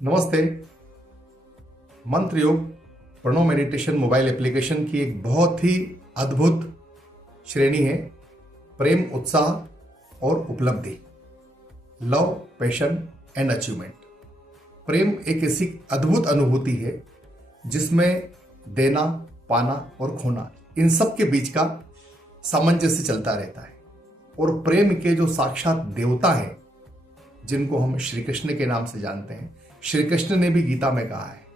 नमस्ते। मंत्र योग प्रणव मेडिटेशन मोबाइल एप्लीकेशन की एक बहुत ही अद्भुत श्रेणी है प्रेम, उत्साह और उपलब्धि। Love, passion and achievement. प्रेम एक ऐसी अद्भुत अनुभूति है जिसमें देना, पाना और खोना, इन सब के बीच का सामंजस्य चलता रहता है। और प्रेम के जो साक्षात देवता हैं, जिनको हम श्री कृष्ण के नाम से जानते हैं, श्री कृष्ण ने भी गीता में कहा है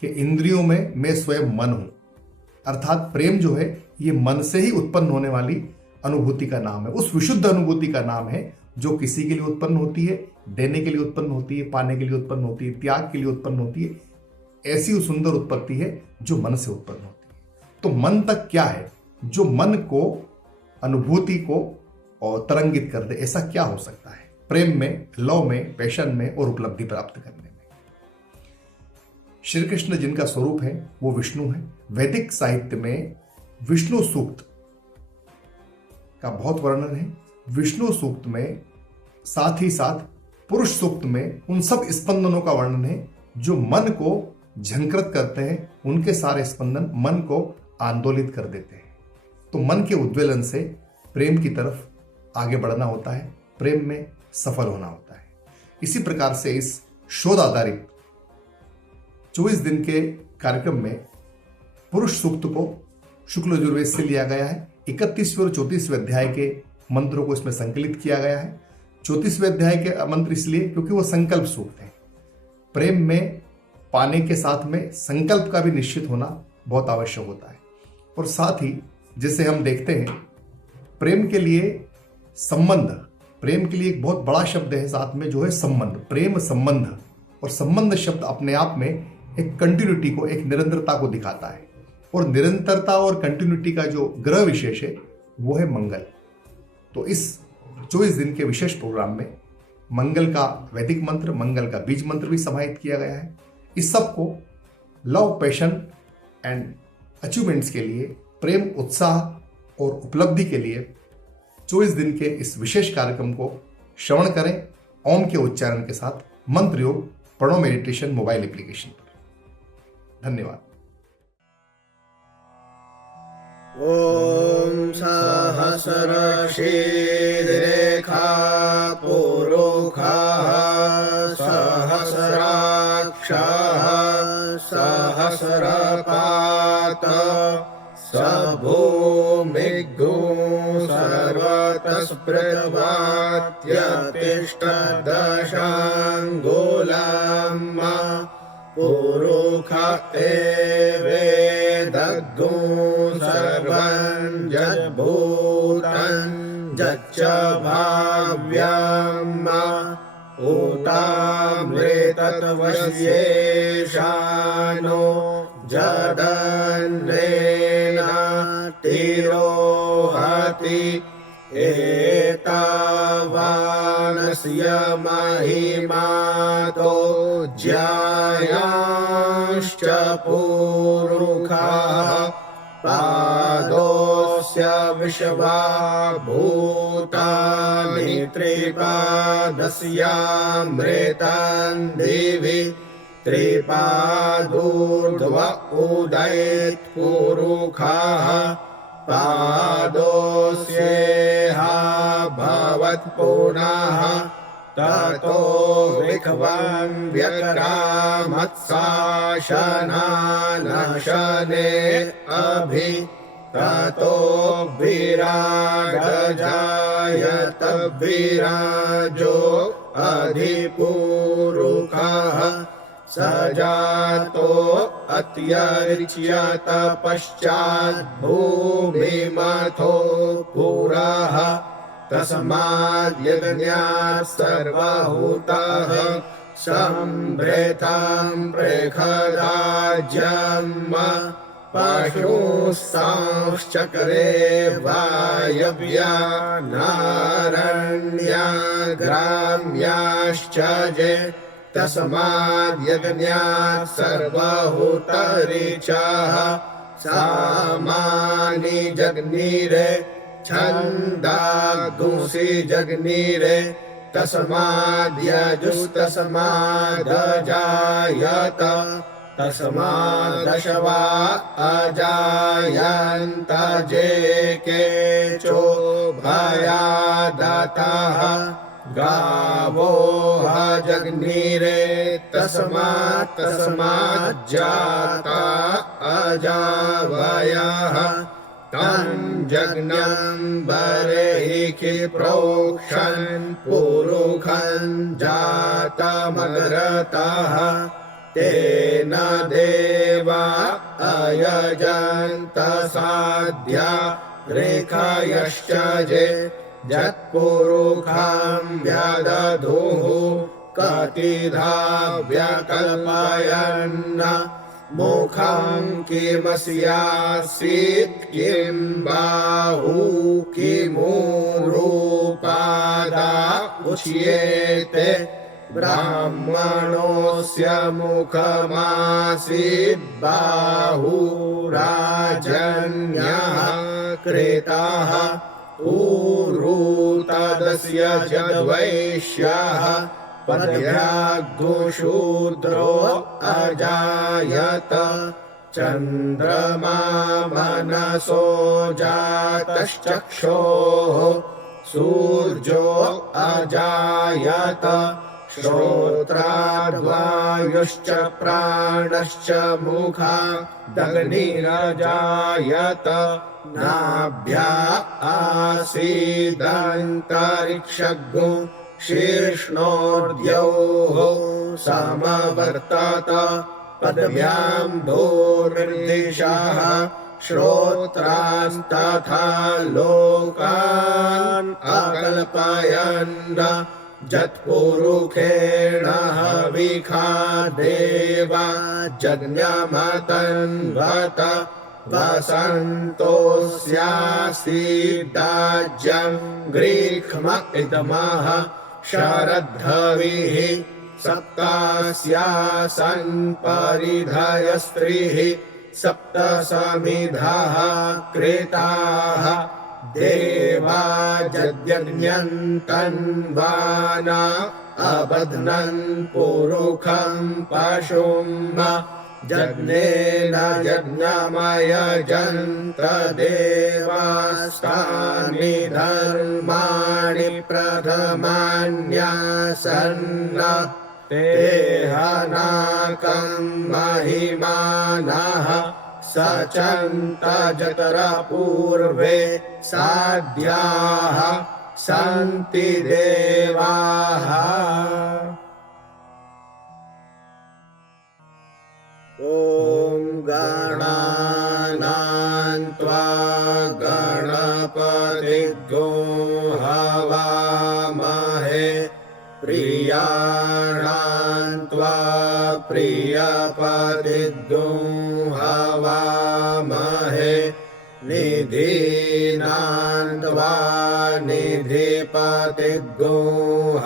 कि इंद्रियों में मैं स्वयं मन हूं। अर्थात प्रेम जो है ये मन से ही उत्पन्न होने वाली अनुभूति का नाम है। उस विशुद्ध अनुभूति का नाम है जो किसी के लिए उत्पन्न होती है, देने के लिए उत्पन्न होती है, पाने के लिए उत्पन्न होती है, त्याग के लिए उत्पन्न होती है। ऐसी सुंदर उत्पत्ति है जो मन से उत्पन्न होती है। तो मन तक क्या है जो मन को, अनुभूति को और तरंगित कर दे? ऐसा क्या हो सकता है प्रेम में, लव में, पैशन में और उपलब्धि प्राप्त करने में? श्री कृष्ण जिनका स्वरूप है वो विष्णु है। वैदिक साहित्य में विष्णु सूक्त का बहुत वर्णन है। विष्णु सूक्त में साथ ही साथ पुरुष सूक्त में उन सब स्पंदनों का वर्णन है जो मन को झंकृत करते हैं। उनके सारे स्पंदन मन को आंदोलित कर देते हैं। तो मन के उद्वेलन से प्रेम की तरफ आगे बढ़ना होता है, प्रेम में सफल होना होता है। इसी प्रकार से इस शोध आधारित 24 दिन के कार्यक्रम में पुरुष सूक्त को शुक्ल यजुर्वेद से लिया गया है। 31वें और 34वें अध्याय के मंत्रों को इसमें संकलित किया गया है। 34वें अध्याय के मंत्र इसलिए क्योंकि वो संकल्प सूक्त है। प्रेम में पाने के साथ में संकल्प का भी निश्चित होना बहुत आवश्यक होता है। और साथ ही जैसे हम देखते हैं प्रेम के लिए संबंध, प्रेम के लिए एक बहुत बड़ा शब्द है साथ में जो है संबंध, प्रेम संबंध। और संबंध शब्द अपने आप में एक कंटिन्यूटी को, एक निरंतरता को दिखाता है। और निरंतरता और कंटिन्यूटी का जो ग्रह विशेष है वो है मंगल। तो इस 24 दिन के विशेष प्रोग्राम में मंगल का वैदिक मंत्र, मंगल का बीज मंत्र भी समाहित किया गया है। इस सब को लव, पैशन एंड अचीवमेंट्स के लिए, प्रेम, उत्साह और उपलब्धि के लिए 24 दिन के इस विशेष कार्यक्रम को श्रवण करें ओम के उच्चारण के साथ मंत्र योग प्रणव मेडिटेशन मोबाइल एप्लीकेशन पर। धन्यवाद। ॐ सहस्रशीर्षरेखा पुरुखाः सहस्राक्षाः सहस्रपात सभूमिग्गो सर्वतस्पृवात्यतिष्ठदशाङ्गुलम् पुरुष एवेदग्गो सर्वं यद्भूतं यच्च भाव्यम् ऊतामृतत्वस्येषानो जदन्नेन तिरोहति एतावानस्य महिमातो ज्यायांश्च पुरुखाः पादोऽस्य विश्वाभूतानि त्रिपादस्यामृतं दिवि त्रिपादूर्ध्व उदयेत् पुरुखाः पादोऽस्येहा भवत् पुनः ततो विख्वं व्यक्रामत्साशनानशने अभि ततो विराजजायत विराजो अधिपुरुषः स जातो अत्यरिच्यत पश्चात् भूमिमथो पुरः तस्माद् यज्ञात् सर्वहूतः सम्भृतं प्रेखदाज्यम् पशुस्तांश्चक्रे वायव्या नारण्या ग्राम्याश्च जे तस्माद् यज्ञात् सर्वहूतऋचः सामानि जग्निरे छन्दागुंसि जग्निरे तस्माद्यजुस्तस्मादजायत तस्मादशवा अजायन्त जे केचो भयादतः गावो जग्निरे तस्माज्जाता अजावयः तं जज्ञं बर्हिषि प्रोक्षन् पुरुखं जातमग्रतः तेन देवा अयजन्त साध्या रेखयश्च जे जत्पुरुखं व्यदधुः कतिधा व्यकल्पयन् मुखं किमस्यासीत् किं बाहु किमूरुपादा उच्येते ब्राह्मणोऽस्य मुखमासीत् बाहुराजन्यः कृताः ऊरुतदस्य जद्वैश्यः पद्भ्याग्शूद्रो अजायत चन्द्रमा मनसो जातश्चक्षोः सूर्यो अजायत श्रोत्राद्वायुश्च प्राणश्च मुखादग्निरजायत नाभ्या आसीदन्तरिक्षगो शीर्ष्णोद्योः समवर्तत पद्भ्यां धूर्निर्दिशः श्रोत्रांस्तथा लोकान् अकल्पयन् जत्पुरुखेण हविखा देवा जज्ञमतन्वत वसन्तोऽस्यासीदाज्यं ग्रीक्ष्म इदमः शरद्धविः सप्तास्यासन् परिधयस्त्रिः सप्त समिधः कृताः देवा जद्यज्ञन्तन्वाना अबध्नन् पुरुखं पशुं जज्ञेन यज्ञमयजन्त देवास्तानि धर्माणि प्रथमान्यासन्न ते हनाकं महिमानः सचन्त जतरा पूर्वे साध्याः सन्ति देवाः। ॐ गणानां त्वा गणपतिर्गो हवामहे प्रियाणां त्वा प्रियपतिर्गो हवामहे निधीनां त्वा निधिपतिर्गो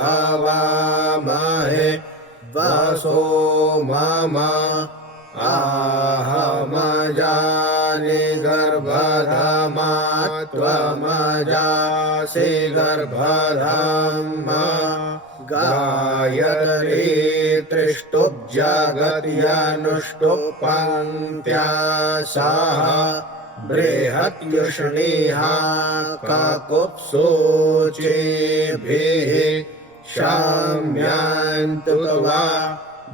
हवामहे वसो मम आहमजानि गर्भधमा त्वमजासि गर्भधमा गायत्री त्रिष्टुप्जगत्यनुष्टुप् सह बृहत्युष्णीहा काकुत्सोचेभिः शाम्यन्तु वा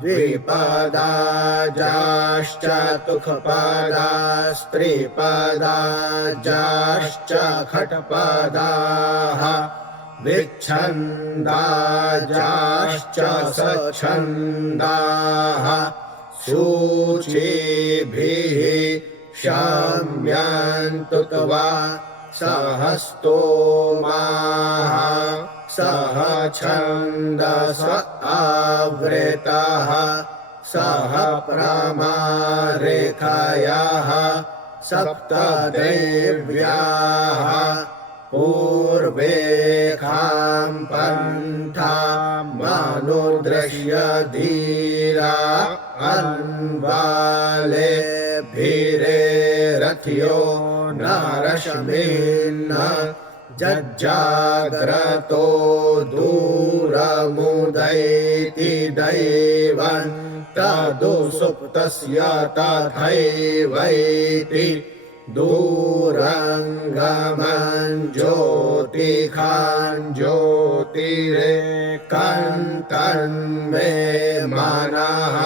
द्विपदाजाश्च तुखपदास्त्रिपदाजाश्च खट्पदाः विच्छन्दाजाश्च सच्छन्दाः सूचीभिः शाम्यन्तु त्वा सहस्तोमाः सह छन्दस आवृतः सह प्रमारेखयाः सप्तदेव्याः पूर्वेखां पन्थां मनुदृश्य धीरा अन्वाले भीरे रथ्यो न रश्मिन् जज्जाग्रतो दूरमुदैति दैवं तदुसुप्तस्य तथैवैति दूरङ्गमं ज्योतिखान् ज्योतिरेकन्तन्मे मनः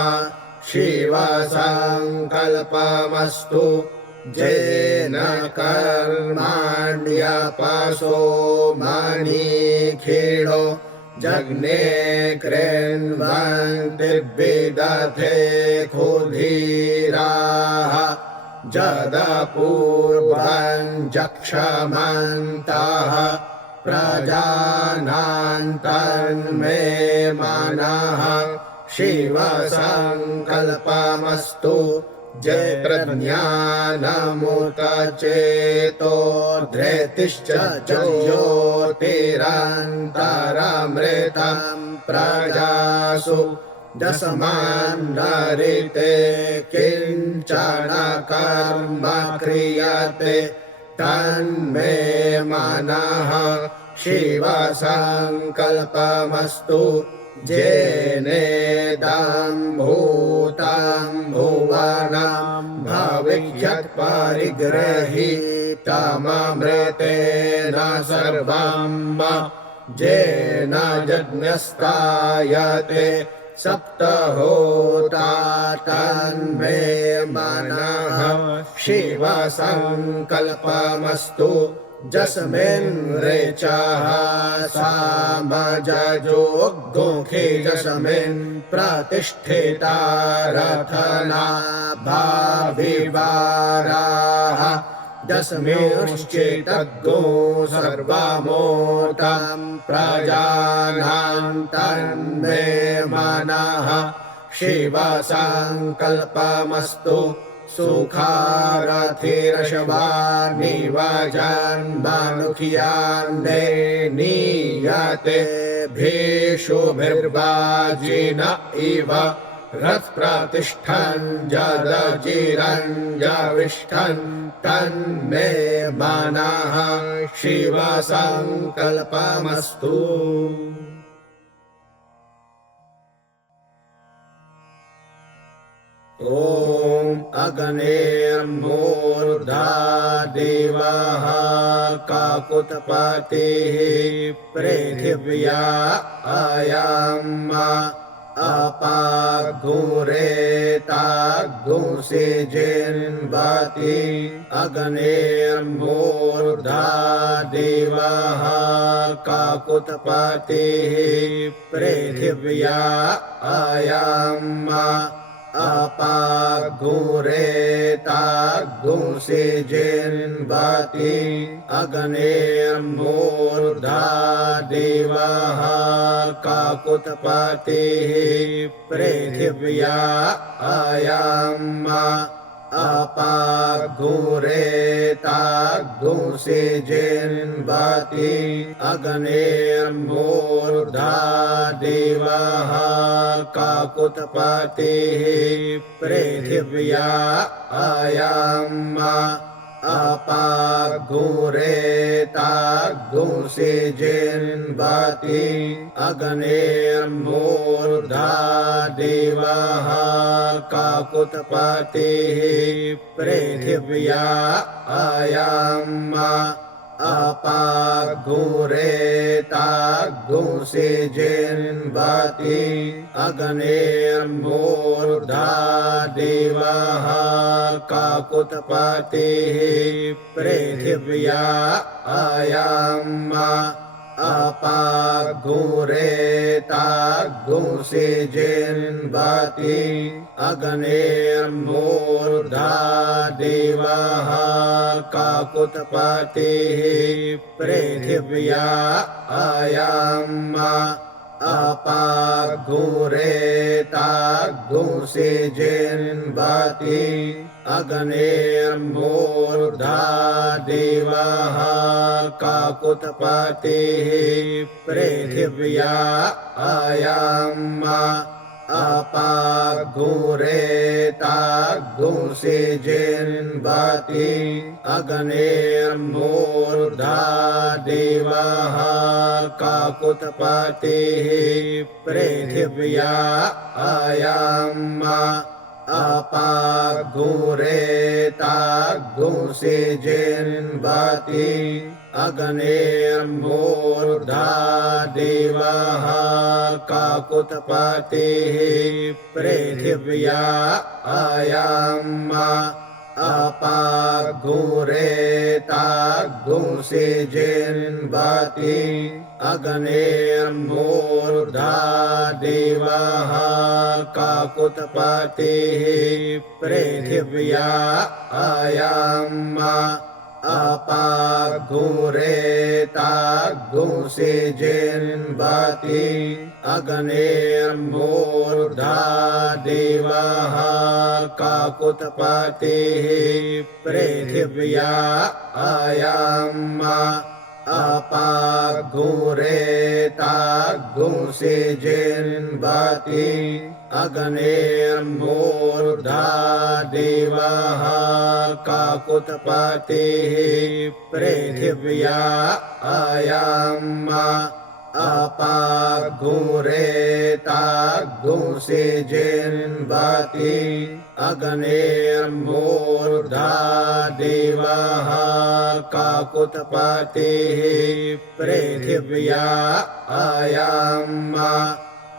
शिवसङ्कल्पमस्तु येन कर्माण्यपसो मणिखिलो जग्ने कृण्वन्ति विदधे क्षुधीराः जदपूर्वं जक्षमन्तः प्रजानान्तन्मे मनः शिवसङ्कल्पमस्तु जयप्रज्ञानमुत चेतो धृतिश्च ज्योतिरन्तरमृतं प्रजासु दशमान्नरिते किञ्चन कर्म क्रियते तन्मे मनः शिवसङ्कल्पमस्तु जेनेदं भूतं भुवनं भविष्यत्परिगृहीतममृतेन सर्वं जेन यज्ञस्तायते सप्तहोता तन्मे मनः शिवसङ्कल्पमस्तु जस्मिन् ऋचः सामजजोग्गुंखि जस्मिन् प्रतिष्ठिता रथना भाविवाराः जस्मिंश्चेतद्गो सर्वमोतं प्रजानां तन्मे मनः शिवसङ्कल्पमस्तु सुखारथिरशवानिवजन्मनुखियान्ने नीयते भेषुभिर्वाजिन इव रथप्रतिष्ठन् जदजिरञ्जविष्ठन् तन्मे मनः शिवसङ्कल्पमस्तु ॐ अग्नेर्मूर्धा देवः काकुत्पतिः पृथिव्या अयम् अपागुरेतागुंसि जिन्वति अग्नेर्मूर्धा देवः काकुत्पतिः पृथिव्या अयम् अपागुरेतागुंसि जिन्वति अग्नेर्मूर्धा देवः काकुत्पतिः पृथिव्या अयम् अपागुरेतागुंसि जिन्वति अग्नेर्मूर्धा देवः काकुत्पतिः पृथिव्या अयम् अपागुरेतागुंसि जिन्वति अग्नेर्मूर्धा देवः काकुत्पतिः पृथिव्या अयम् अपागुरेतागुंसि जिन्वति अग्नेर्मूर्धा देवः काकुत्पतिः पृथिव्या अयम् अपागुरेतागुंसि जिन्वति अग्नेर्मूर्धा देवः काकुत्पतिः पृथिव्या अयम् अपागुरेतागुंसि जिन्वति अग्नेर्मूर्धा देवः काकुत्पतिः पृथिव्या अयम् अपागुरेतागुंसि जिन्वति अग्निर्मूर्धा देवः काकुत्पतिः पृथिव्या आयाम अपागुरेतागुंसि जिन्वति अग्निर्मूर्धा देवः काकुत्पतिः पृथिव्या आयाम अपागुरेतागुंसि जिन्वति अग्निर्मूर्धा देवः काकुत्पतिः पृथिव्या आयाम अपागुरेतागुंसि जिन्वति अग्निर्मूर्धा देवः काकुत्पतिः पृथिव्या आयाम अपागुरेतागुंसि जिन्वति अग्निर्मूर्धा देवः काकुत्पतिः पृथिव्या आयाम अपागुरेतागुंसि जिन्वति अग्निर्मूर्धा देवः काकुत्पतिः पृथिव्या आयाम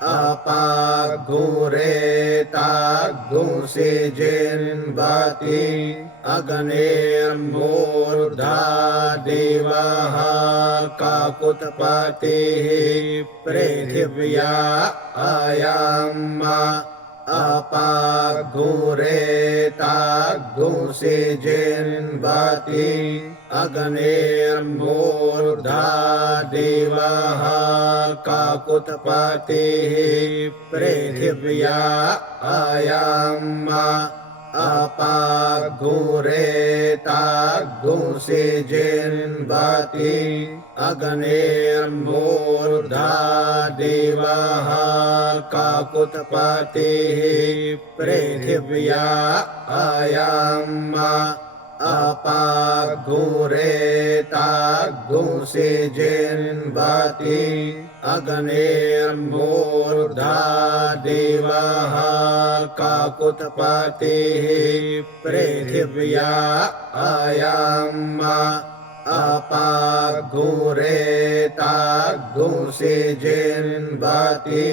अपागुरेतागुंसि जिन्वति अग्निर्मूर्धा देवः काकुत्पतिः पृथिव्या आयाम अपागुरेतागुंसि जिन्वति अग्निर्मूर्धा देवः काकुत्पतिः पृथिव्या आयाम अपागुरेतागुंसि जिन्वति अग्निर्मूर्धा देवः काकुत्पतिः पृथिव्या आयाम अपागुरेतागुंसि जिन्वति अग्निर्मूर्धा देवः काकुत्पतिः पृथिव्या आयाम अपागुरेतागुंसि जिन्वति